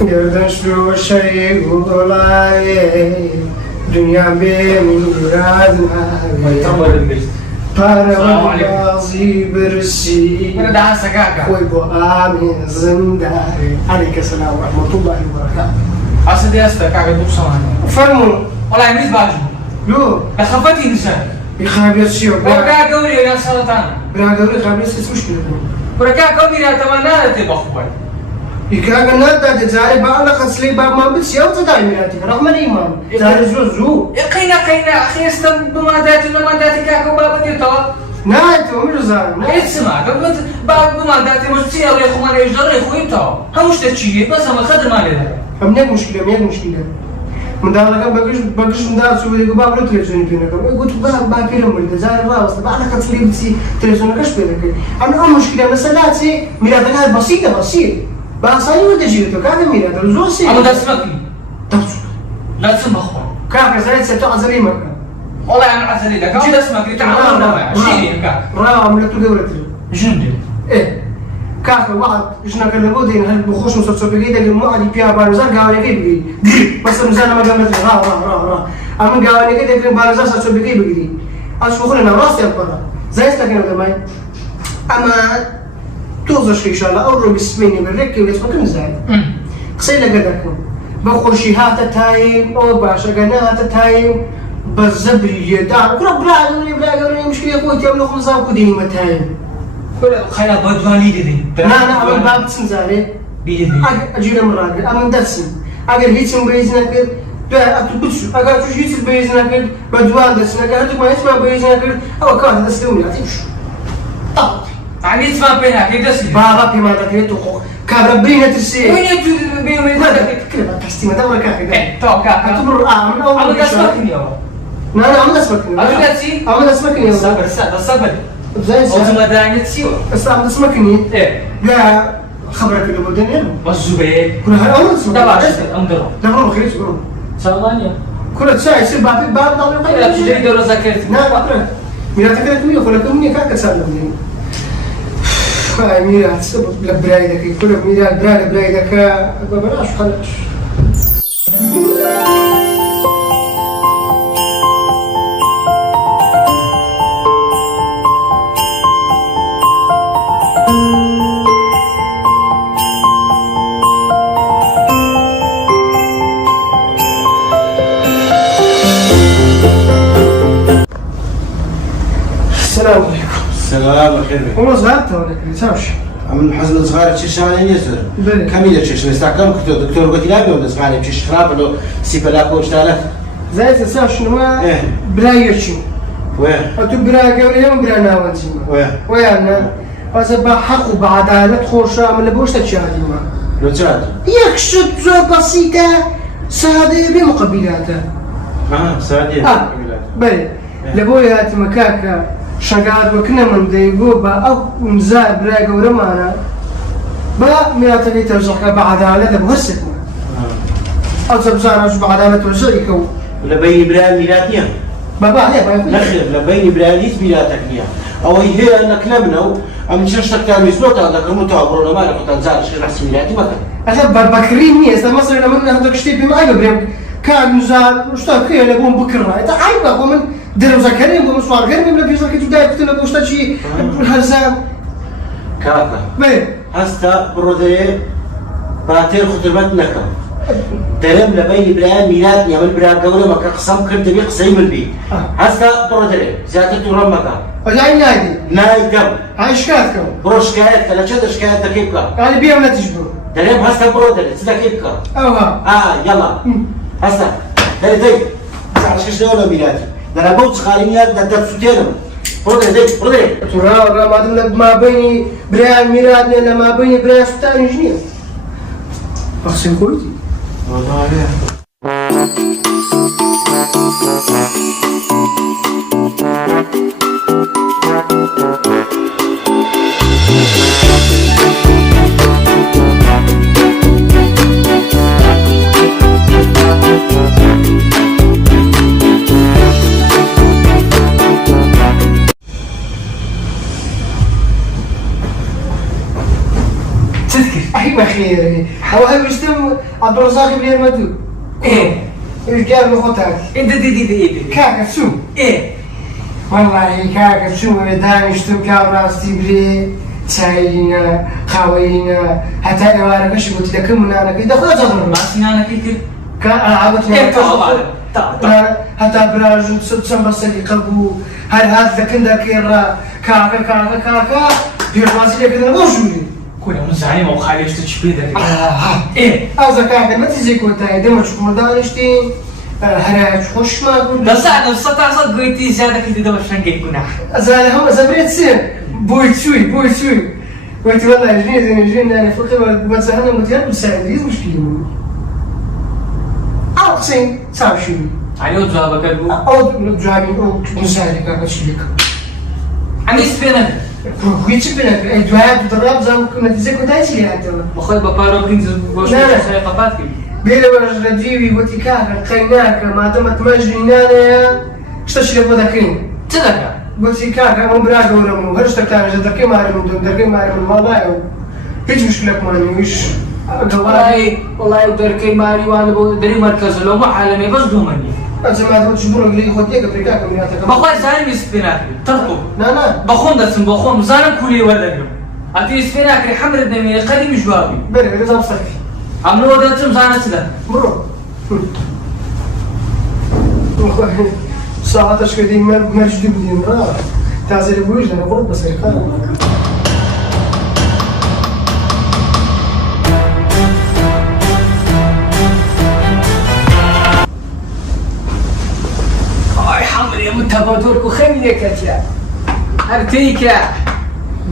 گردن شو شيء ولاي دنيا بميراد بارازي برسي أنا ده سكاكا ويبو آمين زنداري عليك السلام ورحمة الله وبركاته أصدق أستكاكا دوب سمعني فرمو والله يميز باجو لو لخفتي نسان يخابي السيو بركا قولي يا سرطان براغوري خابي السيو مشكلة بركا قولي يا تمنى تبخبر يكاغا نادا تزاري بالا خسلي باب ما بتسيو تداي ميلاتي رغم الإيمان زاري زو قينا أخي استم بمادات المادات كاكو بابتي تو نايت ومش زاري اسمع قبل باب بمادات مش تصير يا اخو ما يجري يا اخوي تو همش تشي بس ما خدر مالي منين مشكلة من دارك بقش من دار سوي لك باب لو تلفزيون فينا قلت باب فيلم ولا زار راس بعد خاطر لي بتسي تلفزيون كاش بالك انا مشكلة مسألتي ميلاد بسيطة بس أنا وده جيتو كذا ميلاد الزوسي أنا ده اسمك تفسك لا تسمى أخوان كاكا زايد سبتو عزري مكان والله أنا عزري لك أو ده اسمك تعال راه شيء كاك راه عملت له دورتي جندي إيه كاكا واحد إيشنا كلموا دين هل بخش مسلسل بقية اللي مو عادي فيها بارزان قاوني كي بقي بس مزانا ما قامت راه أما قاوني كي تكلم بارزان سلسل بقي أشوف خلنا راسي البرا زي سلكنا دماي أما توزش إن شاء الله أول بسميني بالركي ويسمع كم زايد قصينا قدركم بخشي هات تايم أو باشا قناة تايم بالزبري يدار بلا قولي مشكلة قوتي أملو خمسة وكديني متايم خيال بدواني دي لا أمل باب تسنزاري بيدي أجينا مراقل أمل درسن أقل هيتسن بيزنا كد لا أتوقفش أقل توش هيتسن بيزنا كد بدوان درسنا أقل هتوك ما يسمع بيزنا كد أو كان تسلمني أتيمش يعني اسمع بينها كيف تسلم بابا بما ذكرت حقوق كابربرينا ترسي وين يجوا بينهم كلمة تحسيمة دورة كاكا تو كاكا أتبر من أول أنا اسمكني يا لا أنا اسمكني أنا نسي أنا اسمكني صبر صبر زين أو ما داعي تسيو أنا اسمكني إيه لا خبرك اللي بدنا بس زبير كل هاي أول اسمك ده باش أمدرو ده ما خير اسمه ثمانية كل شيء يصير باب ضل لا تجري دور ذاكرتي لا أقرأ ميرا تكلم مية فلك مني كاكا سالم هاي ميرا تسبب لبرايدك كل ميرا برايدك بلاش خلاص السلام عليكم. السلام الخير. والله زهقت ولا كنتش من حزن صغار تشي شغالين يسر. بلى. كم يدرس نستعكم دكتور قلت لا بيوم صغار يمشي خراب لو سيبلاكو اشتغلت. زي تسا شنو ما إيه. برايرشين. وين؟ أتو براي قولي يوم براي ناوانتي ما. وين؟ ويانا. بس بحق وبعدالة خورشة من اللي بوش تشاهدي ما. لو تشاد. يكشف زو بسيطة سادة بمقابلاتها. سعدي. بلى. لبوي هات مكاكا شغال وكنا من ديبو با أو مزاي براي قولي معنا. با مياتني ترجعك بعدالة بوسكنا. أو تبزارش بعدالة وزيكو. لبين بران ميلاتيا. بابا عليه بابا. نخير لبين برانيس ميلاتك يا. أو هي أنك لمنو أم شرشك كان يسلوت هذا كم تعبرون ما لك تنزل شيء رأس ميلاتي ما كان. أخي بكريني إذا مصر لما هذاك شيء بما يبرم كان نزال وشتا كي يلقون بكرة إذا عيبه ومن درو زكريا ومن سوار غير من بيجوا كي تبدأ يكتب وشتا شيء هرزان. كاكا. بيه. هستا برودي باتير خطبت نكم. درم لبين بران ميلاد يعمل بران قولي ما كقسم كنت بي قسيم البي. هستا برودي زيادة تورم مكان. أجاي نادي. نايدم. هاي شكاتكم. برو شكايات كلا شد شكايات دقيقة. يعني بيعمل تجبر. دريم هستا برودي دقيقة. أوها. يلا. هستا. دري. ساعة شش دولة ميلادي. درا بوت خالي ميلاد دا تسوتينم. برودي. ترى ما دمنا ما بيني بران ميلاد لنا ما بيني بران ستان جنيه. أحسن كويتي. والله عليها. تذكر أي ما خير هو هالمستم عبد الرزاق بن المدو إيه الرجال مخوتك أنت دي كاكا شو إيه والله كاكا شو دانشتم كابراستي بري تسايلينا خاوينا حتى إوارا كش قلت لك من أنا كده خذ تضرب ما سنانا كتير عبت إيه طبعا حتى براجو تسمى بس اللي قلبه هذا كندا كيرا كاكا بيرماسي كده موجودين كنا مزعين وخاليش تشبيه ده إيه أوزا كاكا ما تيجي كوتاي دم تشوف مدانشتين هراج خوش ما أقول بس أنا السطع صد قلتي زيادة كده ده وشان كي كنا زالهم زبريت سير بوي شوي قلت والله جنين أنا فقط بتزهقنا متيار مساعد يز مشكلة أو قسين صعب شوي عليه جوابك أقول أو جوابين أو مساعد كاكا شليك أنا إسبنا كويتش بنا الجواب ضرب زام كنا تيجي كوتاي تيجي هاتوا بخوي بابارو كنز وش قبات كده بيلا ورجيبي وتكاكا قيناك ما دمت مجنينا اشتشري بوداكين تذكر قلت كاكا مو براغ ولا مو هرشتك تاني جدركي ماري من دركي ماري من والله هيك مشكلة ماني ويش والله دركي ماري وانا دري مركز لو ما حالني بس دومني أنت ما تقول شبور اللي خديك بريكاك من ياتك بخوي زاني مسبيناك ترطب لا بخون دسم بخون زانم كلي ولا اليوم أنتي مسبيناك حمر الدمي قديم جوابي بلا لازم صفي عملوا ودرتم زانة سلا مرو ساعة تشكدي مرجدي بدين راه تعزل بوجه أنا غرب بس يقال أي حمر يا متبادرك وخليك يا أرتيك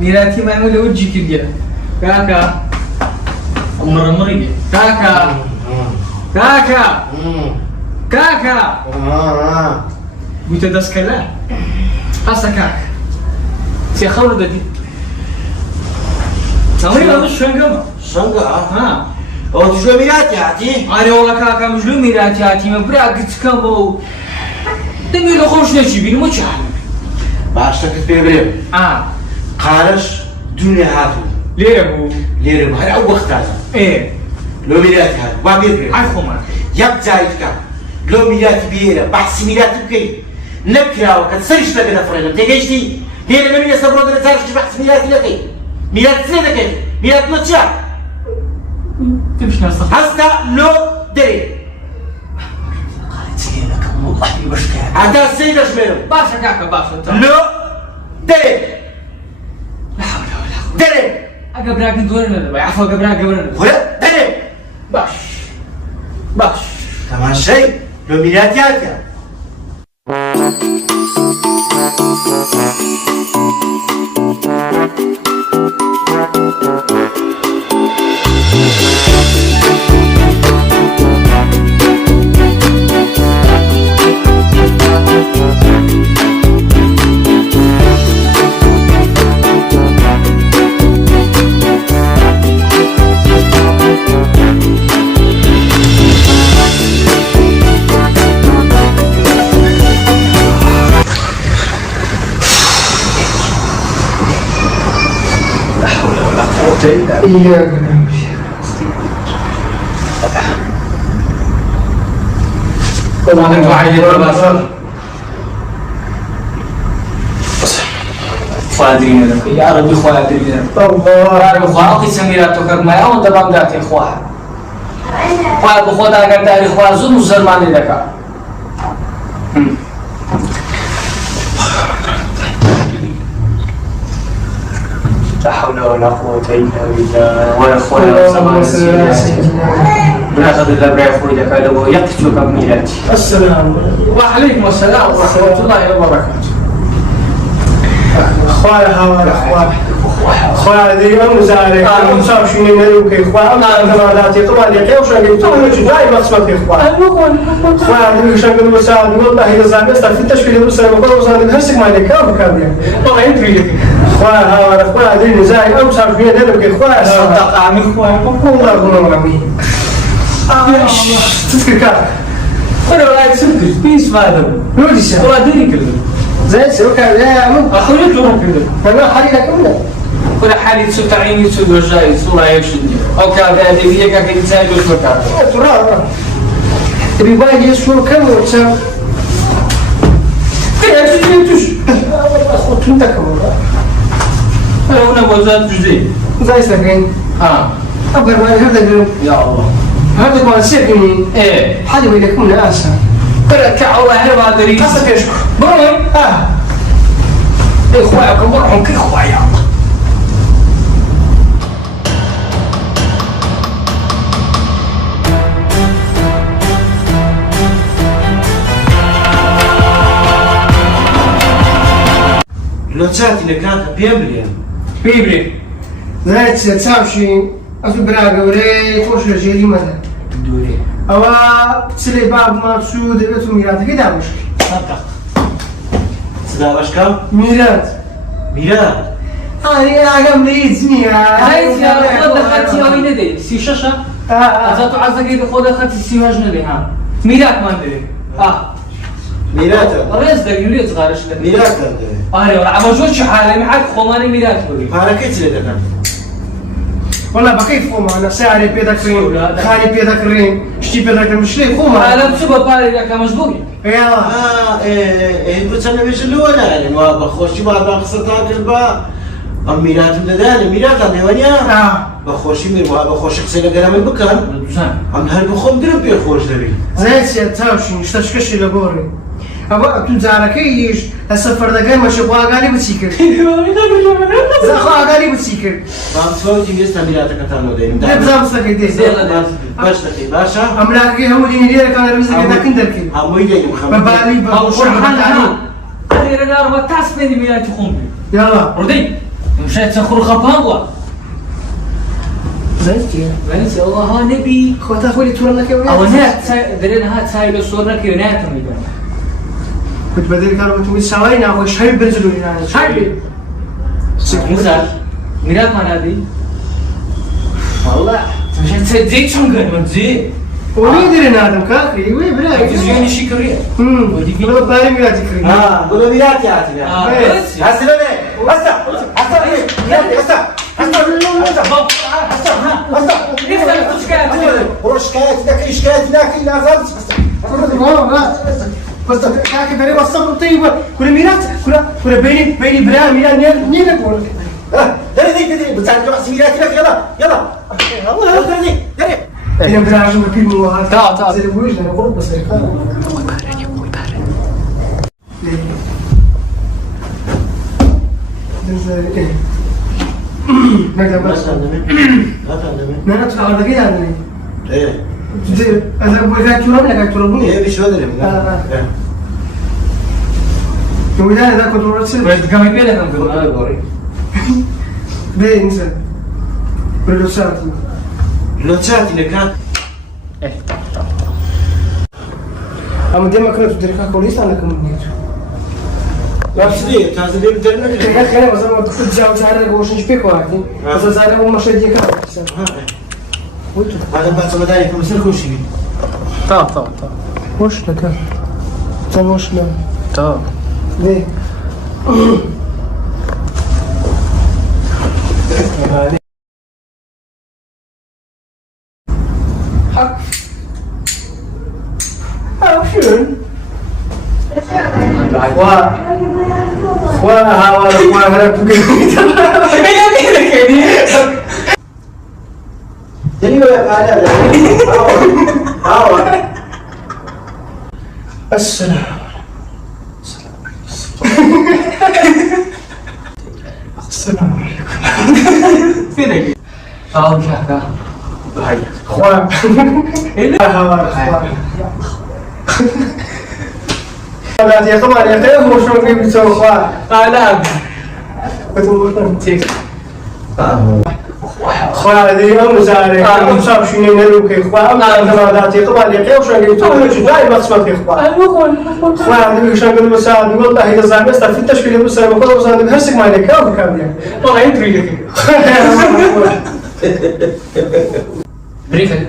ميراتي ما نقول وجهك الجا كاكا عمر مريض كاكا قلت دسكلا هسه كاك سيخور ددي تمرين هذا شنقة شنقة أو تجوا ميراتي عتي أنا والله كاكا مش لو ميراتي عتي ما برا قلت كمو دمي لو خوش نجيبين مو شحال باشتك تبيبريم قارش دنيا هاتو ليرم هاي أول وقت هذا إيه لو ميراتي هذا ما بيبريم عارف خمر يبزايتك لو ميلاتي بيلا بحث ميلاتي بكي نكرا وقد سرش لك نفرنا تيجي هي لما يستبرد نتارش بحث ميلاتي لكي ميلاتي لكي ميلاتي نتشا تمشي نفسك هستا لو دري قالت سيدك والله يبشكها عدا سيدة جميلو باشا كاكا باشا لو دري لا حول ولا قوة دري أقبراك ندورنا دبا عفوا أقبراك قبرنا ولا دري باش كمان شيء لو ميلاتي هاتيا إياك والله أنت وعيد البصر خوادرين لك يا ربي خوادرين يا ربي خوادرين سميراتك ما يوم دبام داتي خواه خواه بخودا أگر داري خواه زن زرماني لك لا حول ولا قوة إلا بالله ويا خويا زمان بناخذ الأبرع يا خويا كذا ويقتلك بميلاتي السلام وعليكم السلام ورحمة الله وبركاته خويا هوا خويا ذي أم زارك أم صار شنو نلوك خويا أم زاراتي طبعا يقيم شو قلت له شو داي مقصود خويا خويا ذي شو قلت مساعد والله إذا زعمت في التشكيل المسلم وكل مساعد هرسك ما لك كم والله يدري خويا هوا خويا ذي زارك أم صار شنو نلوك خويا صدق عمي خويا والله غنى عمي تذكر أنا ولا سكر بيس ماذا نوديسا والله ديني كذا زين سوكا يا عمو أخوي يطلبون كذا فما حريقك منه كل حالي تسو تعيني تسو دوجاي صورة يشدني أو كذا هذه كذا إنسان دوش مكان ترى تبي باقي شو كم وشام تجيبوش أخذت من تكمل أنا بوزات جدي زي سكين أقدر ما هذا اليوم يا الله هذا ما سيرني إيه حد ويلك من أسا ترى كعوة هربا دري أسا كيشك بروي إخوياكم بروحهم كإخويا لو تاتي لكاكا بيمليان بيبري زي تسامشي أسو براغ وري فوش رجالي ماذا دوري أو تسلي باب ما تسود بيتو ميرات كده مشكل صدق صدا باشكا ميرات ميلاد أنا أقام لي زميا هاي يا خود خدتي وين ندي سي شاشة أزاتو عزقي بخود خدتي سي واجن ندي ها ميلاد ما ندري ميلاد رئيس ده يولي صغارش ده ميلاد أنا ولا عبوجوش شحالة معك خماني ميلاد بوري باركيت لك أنا والله بكيف خوما أنا سعري بيدا كريم خاني بيدا كريم شتي بيدا كريم مشلي خوما أنا بسبب بالي لك مجبوري يلا إيه بتسمى مش اللي ولا يعني ما بخوش ما بخسرتها كلبا أم ميلاد مدان ميلاد أنا ونيا بخوش مير ما بخوش كسينا قرام المكان أم هالبخوم درب يخوش دبي زي سيتاوشي نشتشكش لبوري أبغى تزارك إيش السفر ده جاي مش أبغى قالي بتسيكر زخوا قالي بتسيكر ما بسوي يستا ميلاد كتانو ده لا بزاف سكيدي باش تكي باشا أملاكي هو اللي ندير كان رمز كذا كندركي هم يجي محمد ببالي أو شو ببالي حالنا أنا رجع ربع تاس بيني ميلاد تخون يلا ردي مشيت سخر خبابوا زين بس الله ها نبي خوتا خولي تورن لك يا أو ولد نات درينا هات سايلو صورنا كيونات ميدا كنت بدل كانوا بتقول سوينا أو شهير بنزلوا لنا شهير مثال ميلاد ما نادي والله مشيت تزيد شو قال ما تزيد وليدري نادم كاكري وين بلاي تزيوني شي كريه ولا بالي ميلاد كريم قولوا ميلاد يا عتيبي بس هسه هسه شكايات ذاك شكايات ذاك لا بس كاكي بري والصبر طيبة كل ميلاد كل بيني برا ميلاد نينا بقول دري بتاع راس ميلاد لك يلا الله دري أنا برا عشان بكل مواد تعال زي بويش أنا بقول بس نقدر بس أنا أطلع على كده يعني ايه أنا أقول لك ترى ولا ترى ايه مش هذا اللي وإذا أنا كنت مرسل بس كم يبي لك نقول أنا بوري ده إنسان بالوسات لو تاتي لك أما ديما كنت تدرك كوليس أنا كم نير بس ليه تازل ليه بدرنا كان مثلا ما تقول جاو تعالى وش نشبك واحد بس زاد ما شيء ديك هذا بعد سمداني كم سنة كل شيء طب وش لك وش لا طب ليه حق schön. السلام السلام عليكم. فينك؟ مش حكا. هاي. اخوان. لا يا طبعا يا خير هو شلون كيف يسوي اخوان؟ لا. بتقول تيك. اخوان هذه ام زاري ام صار شنو نلوك اخوان ام ذاتي طبعا يا خير شلون كيف يسوي دائما اسمك اخوان. اخوان هذه شلون كيف مساعد والله اذا زعما في التشكيله المساعد ما كنت مساعد بهرسك ما عليك كامل والله يدري لك. بريفك